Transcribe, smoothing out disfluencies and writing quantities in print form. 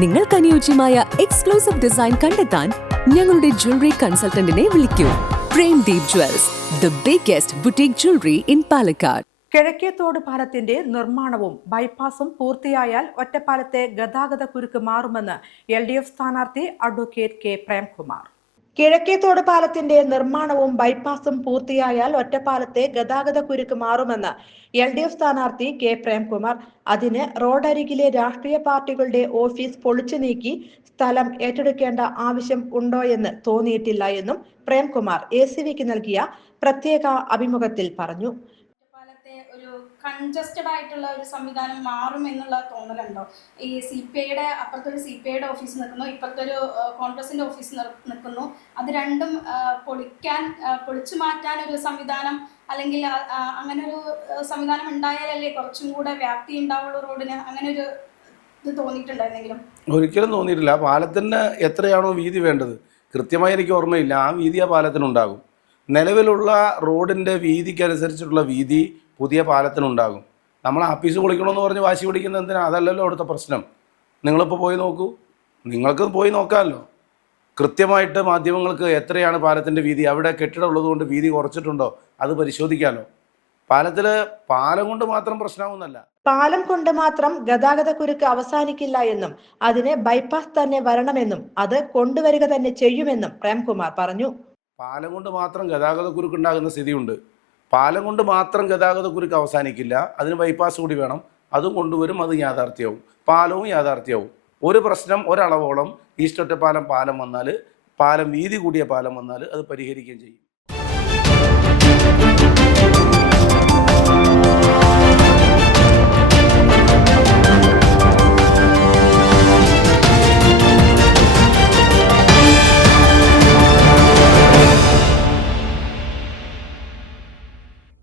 നിങ്ങൾക്ക് അനുയോജ്യമായ exclusive design കണ്ടെത്താൻ ഞങ്ങളുടെ ജ്വല്ലറി കൺസൾട്ടന്റിനെ വിളിക്കൂ. Premdeep jewels, the biggest boutique jewellery in Palakkad. കിഴക്കേത്തോട് പാലത്തിന്റെ നിർമ്മാണവും ബൈപ്പാസും പൂർത്തിയായാൽ ഒറ്റപ്പാലത്തെ ഗതാഗത കുരുക്ക് മാറുമെന്ന് LDF സ്ഥാനാർത്ഥി അഡ്വക്കേറ്റ് കെ പ്രേംകുമാർ. കിഴക്കേത്തോട് പാലത്തിന്റെ നിർമ്മാണവും ബൈപ്പാസും പൂർത്തിയായാൽ ഒറ്റപ്പാലത്തെ ഗതാഗത കുരുക്ക് മാറുമെന്ന് LDF സ്ഥാനാർത്ഥി കെ പ്രേംകുമാർ. അതിന് റോഡരികിലെ രാഷ്ട്രീയ പാർട്ടികളുടെ ഓഫീസ് പൊളിച്ചു നീക്കി സ്ഥലം ഏറ്റെടുക്കേണ്ട ആവശ്യം ഉണ്ടോയെന്ന് തോന്നിയിട്ടില്ല എന്നും പ്രേംകുമാർ ACVക്ക് നൽകിയ പ്രത്യേക അഭിമുഖത്തിൽ പറഞ്ഞു. കൺജസ്റ്റഡ് ആയിട്ടുള്ള ഒരു സംവിധാനം മാറും എന്നുള്ള തോന്നലുണ്ടോ? ഈ CPIയുടെ അപ്പുറത്തൊരു CPIയുടെ ഓഫീസ് നിൽക്കുന്നു, ഇപ്പുറത്തൊരു കോൺഗ്രസിന്റെ ഓഫീസ് നിൽക്കുന്നു. അത് രണ്ടും പൊളിച്ചു മാറ്റാൻ ഒരു സംവിധാനം, അല്ലെങ്കിൽ അങ്ങനെ ഒരു സംവിധാനം ഉണ്ടായാലല്ലേ കുറച്ചും കൂടെ വ്യാപ്തി ഉണ്ടാവുള്ളൂ റോഡിന്. അങ്ങനെ ഒരു ഇത് തോന്നിയിട്ടുണ്ടായിരുന്നെങ്കിലും? ഒരിക്കലും തോന്നിയിട്ടില്ല. പാലത്തിന് എത്രയാണോ വീതി വേണ്ടത് കൃത്യമായി എനിക്ക് ഓർമ്മയില്ല, ആ വീതി ആ പാലത്തിനുണ്ടാകും. നിലവിലുള്ള റോഡിൻ്റെ വീതിക്കനുസരിച്ചിട്ടുള്ള വീതി പുതിയ പാലത്തിനുണ്ടാകും. നമ്മൾ ആപ്പീസ് പൊളിക്കണമെന്ന് പറഞ്ഞ് വാശി പിടിക്കുന്നത് എന്തിനാ? അതല്ലല്ലോ അവിടുത്തെ പ്രശ്നം. നിങ്ങളിപ്പോൾ പോയി നോക്കൂ, നിങ്ങൾക്ക് പോയി നോക്കാമല്ലോ. കൃത്യമായിട്ട് മാധ്യമങ്ങൾക്ക് എത്രയാണ് പാലത്തിൻ്റെ വീതി, അവിടെ കെട്ടിടം ഉള്ളതുകൊണ്ട് വീതി കുറച്ചിട്ടുണ്ടോ അത് പരിശോധിക്കാമല്ലോ. പാലം കൊണ്ട് മാത്രം പ്രശ്നമാവുന്നല്ല. പാലം കൊണ്ട് മാത്രം ഗതാഗത കുരുക്ക് അവസാനിക്കില്ല എന്നും അതിന് ബൈപ്പാസ് തന്നെ വരണമെന്നും അത് കൊണ്ടുവരിക തന്നെ ചെയ്യുമെന്നും പ്രേംകുമാർ പറഞ്ഞു. പാലം കൊണ്ട് മാത്രം ഗതാഗത കുരുക്കുണ്ടാകുന്ന സ്ഥിതിയുണ്ട്. പാലം കൊണ്ട് മാത്രം ഗതാഗത കുരുക്ക് അവസാനിക്കില്ല, അതിന് ബൈപ്പാസ് കൂടി വേണം. അതും കൊണ്ടുവരും, അത് യാഥാർത്ഥ്യവും. പാലവും യാഥാർത്ഥ്യവും. ഒരു പ്രശ്നം ഒരളവോളം ഈസ്റ്റ് ഒറ്റപ്പാലം പാലം വന്നാൽ, പാലം വീതി കൂടിയ പാലം വന്നാൽ അത് പരിഹരിക്കുകയും ചെയ്യും.